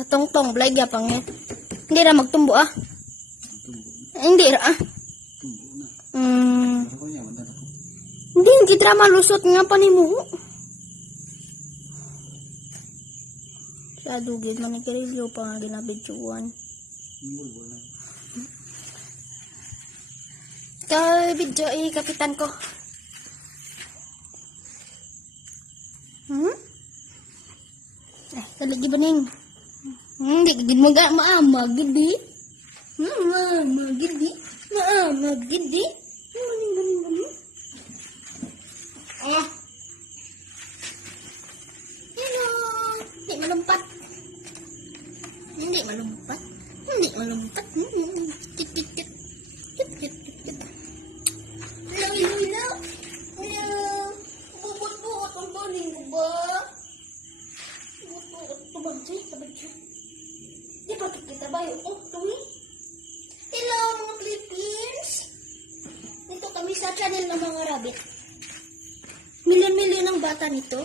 Patong-tong, blay yapang yun. Hindi ra magtumbo ah. Hindi ra ah. Hindi, kita malusot nga panimo. Sa dugid, manikirilyo pa nga ginabidyoan. Video kapitan ko. Talagi baning. Hindi gid mo ga maamag gidi. Maamag gidi. Maamag gidi. Baning. Hello. Hindi malumpat. Hindi malumpat. Hindi malumpat. Kit. Hello. Bubot-bubot ang baling ko ba? Tabag siya. Di ba kita ba yung oktoy? Hello mga Philippines! Dito kami sa channel ng mga rabbit. Milyon-milyon ang bata nito.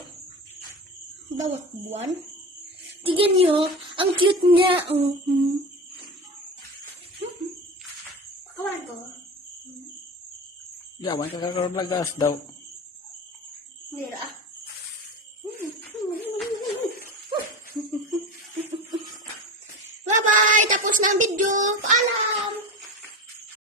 Bawat buwan. Tignan nyo, ang cute niya. Pakawalan ko. Yawan ka lagas daw. Mira. Bye-bye! Tapos na ang video. Paalam!